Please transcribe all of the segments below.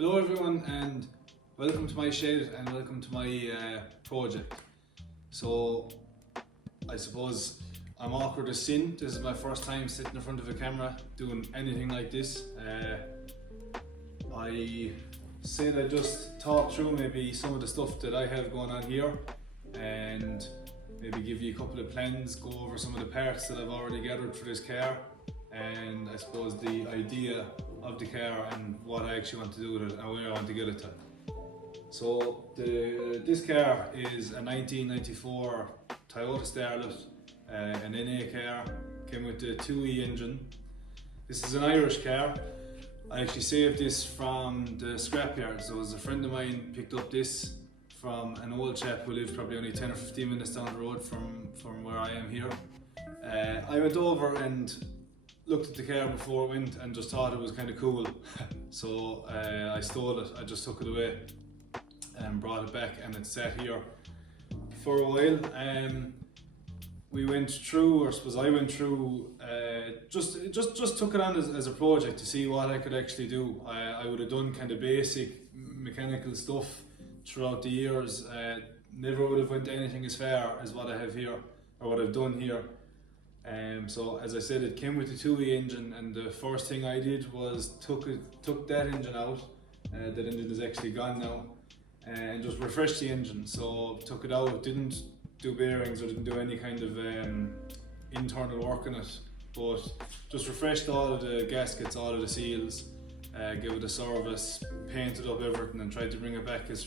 Hello everyone, and welcome to my shed and welcome to my project. So I suppose I'm awkward as sin. This is my first time sitting in front of a camera doing anything like this. I said I'd just talk through maybe some of the stuff that I have going on here and maybe give you a couple of plans, go over some of the parts that I've already gathered for this car, and I suppose the idea of the car and what I actually want to do with it and where I want to get it to. So this car is a 1994 Toyota Starlet, an NA car, came with the 2E engine. This is an Irish car. I actually saved this from the scrapyard. So it was a friend of mine picked up this from an old chap who lived probably only 10 or 15 minutes down the road from where I am here. I went over and looked at the car before it went and just thought it was kind of cool. So I stole it, I just took it away and brought it back, and it sat here for a while. We went through, or I suppose I went through, just took it on as a project to see what I could actually do. I would have done kind of basic mechanical stuff throughout the years. Never would have went anything as far as what I have here, or what I've done here. So as I said, it came with the 2E engine, and the first thing I did was took that engine out. That engine is actually gone now, and just refreshed the engine. So took it out, didn't do bearings or didn't do any kind of internal work on it, but just refreshed all of the gaskets, all of the seals, gave it a service, painted up everything, and tried to bring it back as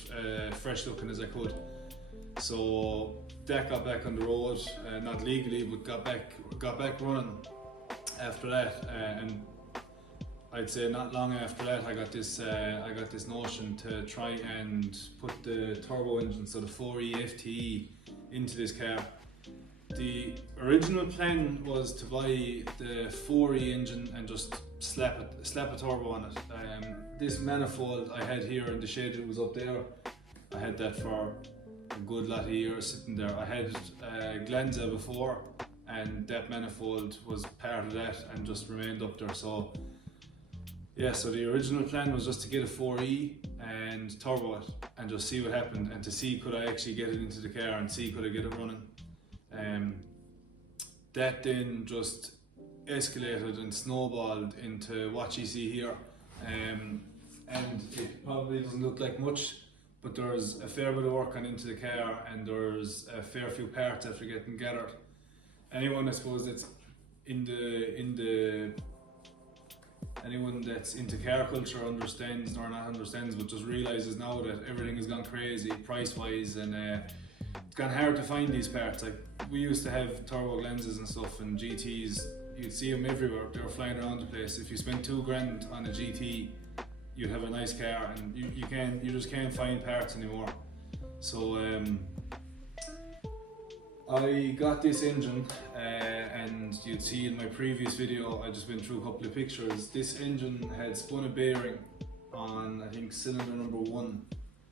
fresh looking as I could. So that got back on the road, not legally, but got back running after that. And I'd say not long after that, I got this notion to try and put the turbo engine, so the 4E FTE, into this car. The original plan was to buy the 4E engine and just slap a turbo on it. This manifold I had here in the shed, it was up there. I had that for a good lot of years sitting there. I had Glanza before, and that manifold was part of that and just remained up there. So yeah, so the original plan was just to get a 4E and turbo it and just see what happened, and to see could I actually get it into the car and see could I get it running. That then just escalated and snowballed into what you see here, and it probably doesn't look like much, but there's a fair bit of work gone into the car, and there's a fair few parts after getting gathered. Anyone, I suppose, that's anyone that's into car culture understands, or not understands, but just realizes now that everything has gone crazy price wise, and it's gone hard to find these parts. Like, we used to have turbo Glenzas and stuff, and GTs, you'd see them everywhere, they were flying around the place. If you spent $2,000 on a GT, you'd have a nice car, and you just can't find parts anymore. So I got this engine, and you'd see in my previous video, I just went through a couple of pictures. This engine had spun a bearing on, I think, cylinder number 1,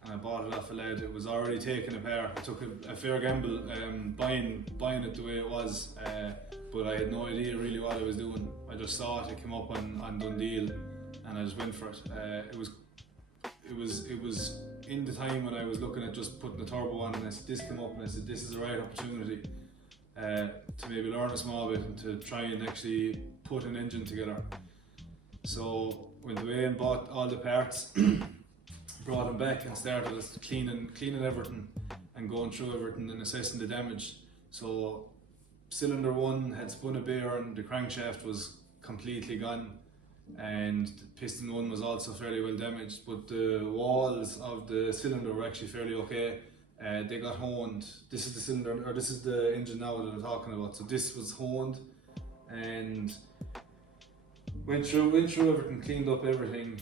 and I bought it off a lad. It was already taken apart. I took a fair gamble buying it the way it was, but I had no idea really what I was doing. I just saw it came up on Dundee, and I just went for it. It was in the time when I was looking at just putting the turbo on, and I said, this came up, and I said, this is the right opportunity to maybe learn a small bit and to try and actually put an engine together. So went away and bought all the parts, brought them back, and started cleaning everything and going through everything and assessing the damage. So cylinder 1 had spun a bearing, the crankshaft was completely gone, and piston 1 was also fairly well damaged, but the walls of the cylinder were actually fairly okay. They got honed. This is the cylinder, or this is the engine now that I'm talking about. So this was honed, and went through everything, cleaned up everything,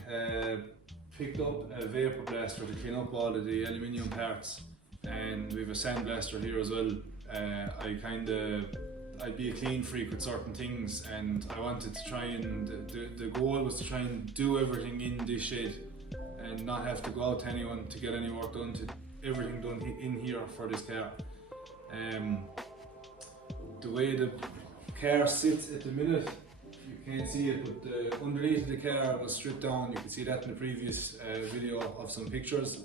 picked up a vapor blaster to clean up all of the aluminium parts, and we have a sandblaster here as well. I'd be a clean freak with certain things, and I wanted to try and, the goal was to try and do everything in this shed and not have to go out to anyone to get any work done, to everything done in here for this car. The way the car sits at the minute, you can't see it, but the underneath of the car was stripped down. You can see that in the previous video of some pictures,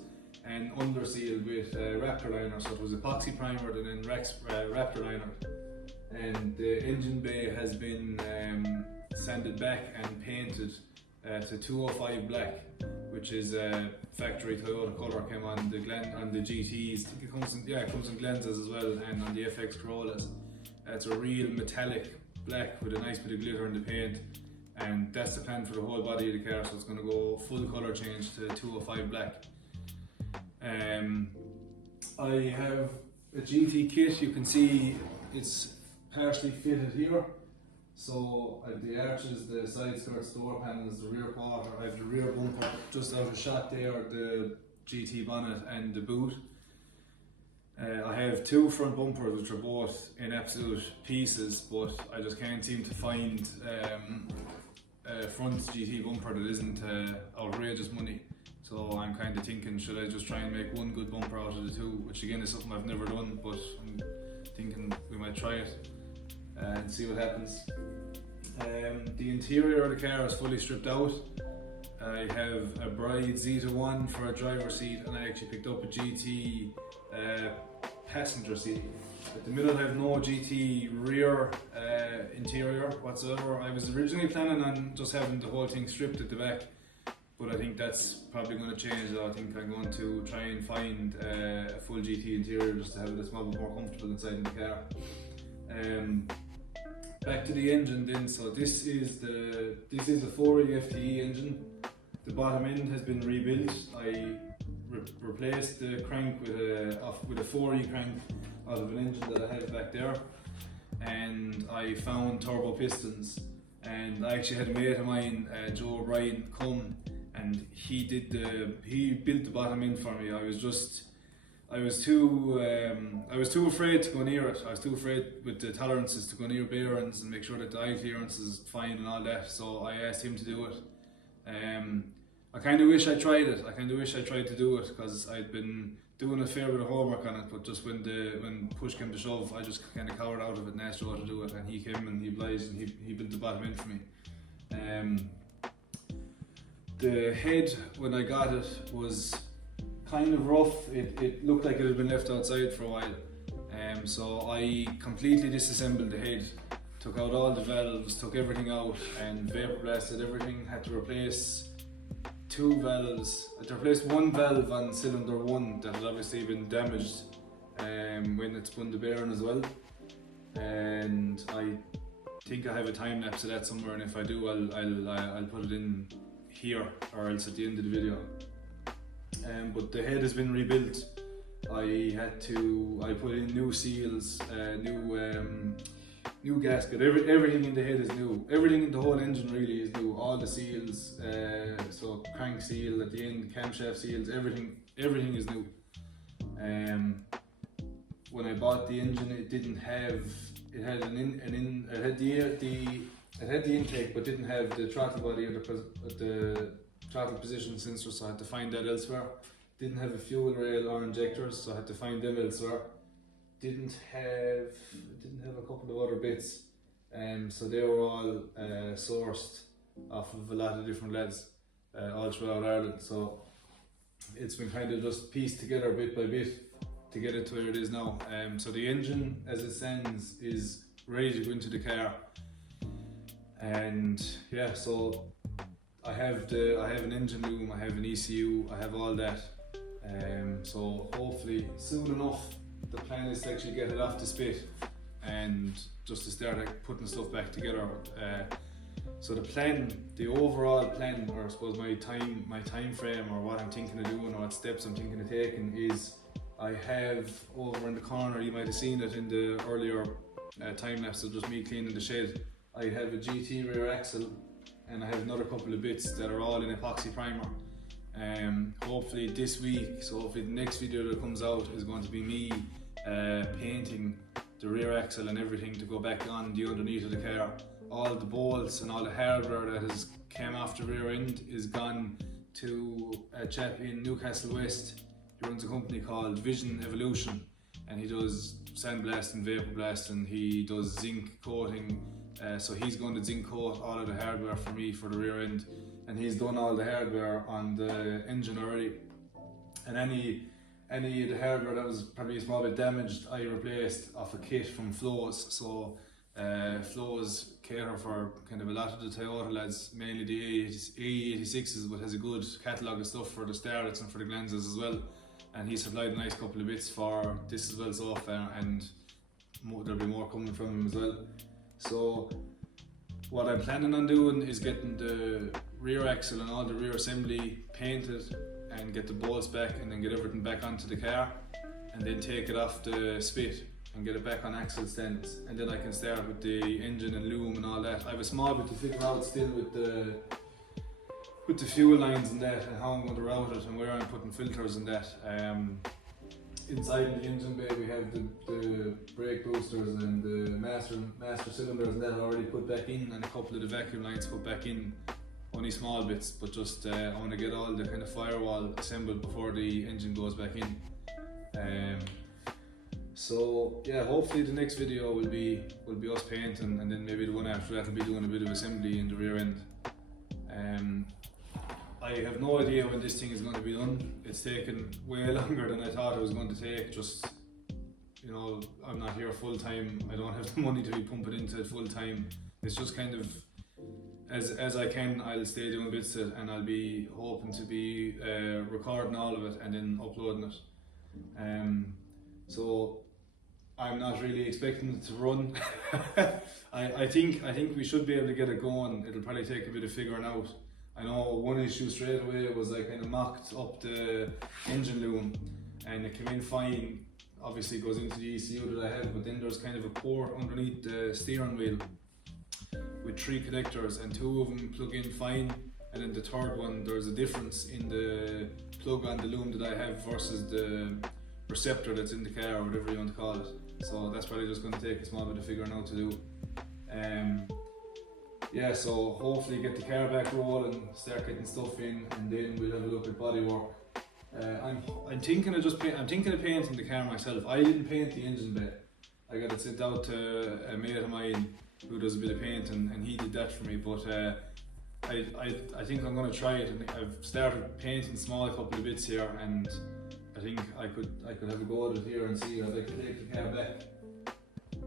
and under sealed with Raptor liner, so it was epoxy primered and then Raptor liner. And the engine bay has been sanded back and painted to 205 black, which is a factory Toyota colour. Came on the GTs. I think it comes in Glenzas as well, and on the FX Corollas. It's a real metallic black with a nice bit of glitter in the paint, and that's the plan for the whole body of the car. So it's going to go full colour change to 205 black. I have a GT kit. You can see it's partially fitted here, so I have the arches, the side skirts, door panels, the rear quarter. I have the rear bumper just out of shot there, the GT bonnet and the boot. I have two front bumpers which are both in absolute pieces, but I just can't seem to find a front GT bumper that isn't outrageous money. So I'm kind of thinking, should I just try and make one good bumper out of the two, which again is something I've never done, but I'm thinking we might try it and see what happens. The interior of the car is fully stripped out. I have a Bride Zeta1 for a driver's seat, and I actually picked up a GT passenger seat. At the minute I have no GT rear interior whatsoever. I was originally planning on just having the whole thing stripped at the back, but I think that's probably going to change. I think I'm going to try and find a full GT interior just to have it a small bit more comfortable inside in the car. Back to the engine then. So this is the 4E FTE engine. The bottom end has been rebuilt. I replaced the crank with a 4E crank out of an engine that I had back there, and I found turbo pistons. And I actually had a mate of mine, Joe O'Brien, come, and he built the bottom end for me. I was too afraid to go near it. I was too afraid with the tolerances to go near bearings and make sure that the eye clearance is fine and all that. So I asked him to do it. I kind of wish I tried it. I kind of wish I tried to do it, because I'd been doing a fair bit of homework on it, but just when push came to shove, I just kind of cowered out of it and asked Joe to do it, and he came and he obliged, and he built the bottom end for me. The head, when I got it, was kind of rough. It looked like it had been left outside for a while. So I completely disassembled the head, took out all the valves, took everything out, and vapor blasted everything. Had to replace two valves. I had to replace one valve on cylinder 1 that had obviously been damaged when it spun the bearing as well. And I think I have a time lapse of that somewhere, and if I do, I'll put it in here or else at the end of the video. But the head has been rebuilt. I put in new seals, new gasket. Everything in the head is new. Everything in the whole engine really is new. All the seals, so crank seal at the end, camshaft seals, everything is new. When I bought the engine, it had the intake, but didn't have the throttle body or the throttle position sensor, so I had to find that elsewhere. Didn't have a fuel rail or injectors, so I had to find them elsewhere. Didn't have a couple of other bits, so they were all sourced off of a lot of different lads all throughout Ireland. So it's been kind of just pieced together bit by bit to get it to where it is now. So the engine, as it stands, is ready to go into the car, and yeah. So I have an engine room, I have an ECU, I have all that. So hopefully soon enough, the plan is to actually get it off the spit and just to start putting stuff back together. So the overall plan, or I suppose my time frame, or what I'm thinking of doing, or what steps I'm thinking of taking, is I have over in the corner, you might have seen it in the earlier time lapse of just me cleaning the shed, I I have a GT rear axle, and I have another couple of bits that are all in epoxy primer. Hopefully this week, so hopefully the next video that comes out is going to be me painting the rear axle and everything to go back on the underneath of the car. All the bolts and all the hardware that has came off the rear end is gone to a chap in Newcastle West. He runs a company called Vision Evolution, and he does sandblast and vapor blast, and he does zinc coating. So he's going to zinc coat all of the hardware for me for the rear end, and he's done all the hardware on the engine already. And any of the hardware that was probably a small bit damaged, I replaced off a kit from Flows. So Flows cater for kind of a lot of the Toyota lads, mainly the AE86s, but has a good catalogue of stuff for the starlets and for the Glenzes as well. And he supplied a nice couple of bits for this as well so far, and there'll be more coming from him as well. So what I'm planning on doing is getting the rear axle and all the rear assembly painted and get the bolts back, and then get everything back onto the car, and then take it off the spit and get it back on axle stands, and then I can start with the engine and loom and all that. I have a small bit to figure out still with the fuel lines and that, and how I'm going to route it and where I'm putting filters and that. Inside the engine bay we have the brake boosters and the master cylinders and that already put back in, and a couple of the vacuum lines put back in. Only small bits, but just I want to get all the kind of firewall assembled before the engine goes back in. So yeah, hopefully the next video will be us painting, and then maybe the one after that will be doing a bit of assembly in the rear end. I have no idea when this thing is going to be done. It's taken way longer than I thought it was going to take. Just, you know, I'm not here full time. I don't have the money to be pumping into it full time. It's just kind of as I can, I'll stay doing bits of it, and I'll be hoping to be recording all of it and then uploading it. So I'm not really expecting it to run. I think we should be able to get it going. It'll probably take a bit of figuring out. I know one issue straight away was I kind of mocked up the engine loom, and it came in fine. Obviously it goes into the ECU that I have, but then there's kind of a port underneath the steering wheel with 3 connectors, and 2 of them plug in fine, and then the third one there's a difference in the plug on the loom that I have versus the receptor that's in the car, or whatever you want to call it. So that's probably just going to take a small bit of figuring out to do. Yeah, so hopefully get the car back rolling, start getting stuff in, and then we'll have a look at bodywork. I'm thinking of painting the car myself. I didn't paint the engine bay. I got it sent out to a mate of mine who does a bit of painting, and he did that for me. But I think I'm going to try it, and I've started painting small couple of bits here, and I think I could have a go at it here and see. I'd like to take the car back,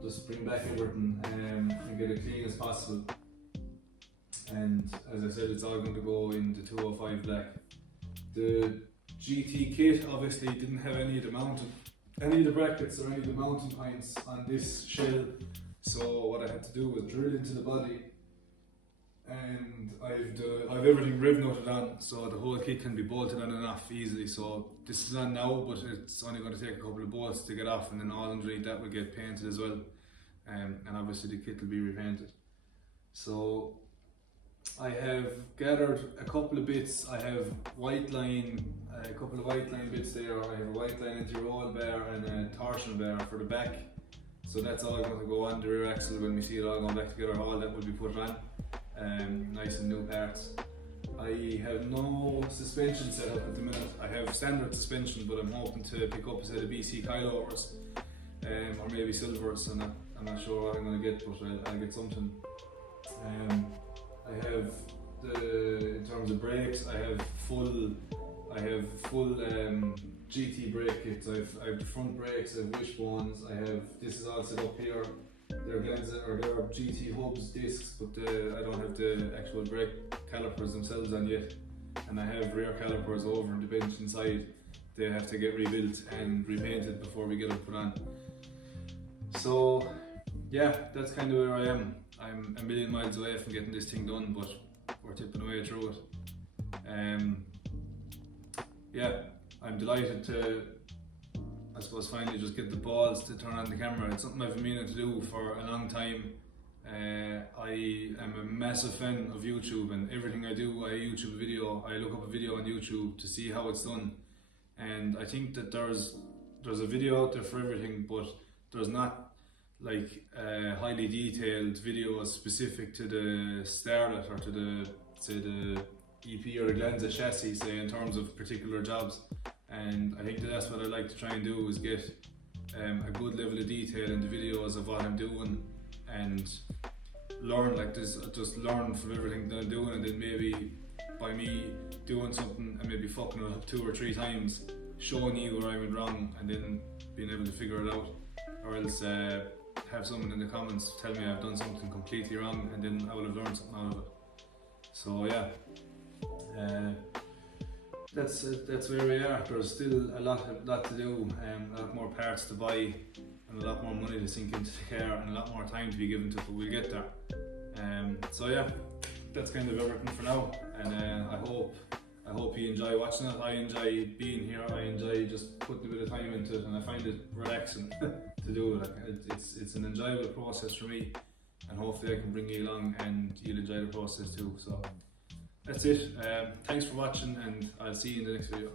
just bring back everything and get it clean as possible. And as I said, it's all going to go in the 205 black. The GT kit obviously didn't have any of the brackets or any of the mounting points on this shell. So what I had to do was drill into the body, and I've everything riv knotted on, so the whole kit can be bolted on and off easily. So this is on now, but it's only going to take a couple of bolts to get off, and then all underneath that will get painted as well. And obviously the kit will be repainted. So I have gathered a couple of bits. I have a couple of white line bits there. I have a white line anti-roll bar and a torsion bar for the back. So that's all going to go on the rear axle when we see it all going back together. All that will be put on, nice and new parts. I have no suspension set up at the minute. I have standard suspension, but I'm hoping to pick up a set of BC coilovers, or maybe silvers. I'm not sure what I'm going to get, but I'll get something. I have in terms of brakes, I have full GT brake kits. I have the front brakes, I have wishbones, this is all set up here. They're GT hubs discs, but I don't have the actual brake calipers themselves on yet. And I have rear calipers over on the bench inside. They have to get rebuilt and repainted before we get them put on. So yeah, that's kind of where I am. I'm a million miles away from getting this thing done, but we're tipping away through it. Yeah, I'm delighted to, I suppose, finally just get the balls to turn on the camera. It's something I've been meaning to do for a long time, I am a massive fan of YouTube, and everything I do, I YouTube a video, I look up a video on YouTube to see how it's done. And I think that there's a video out there for everything, but there's not like highly detailed videos specific to the starlet or to the, say, the EP or the Glenza chassis, say, in terms of particular jobs. And I think that that's what I like to try and do, is get a good level of detail in the videos of what I'm doing, and learn like this, just learn from everything that I'm doing, and then maybe by me doing something and maybe fucking it up 2 or 3 times, showing you where I went wrong and then being able to figure it out, or else have someone in the comments tell me I've done something completely wrong, and then I will have learned something out of it. So yeah, that's where we are. There's still a lot to do, a lot more parts to buy, and a lot more money to sink into the car, and a lot more time to be given to it, but we'll get there. So yeah, that's kind of everything for now, and I hope you enjoy watching it. I enjoy being here. I enjoy just putting a bit of time into it, and I find it relaxing to do it. It's an enjoyable process for me, and hopefully I can bring you along and you'll enjoy the process too. So that's it. Thanks for watching, and I'll see you in the next video.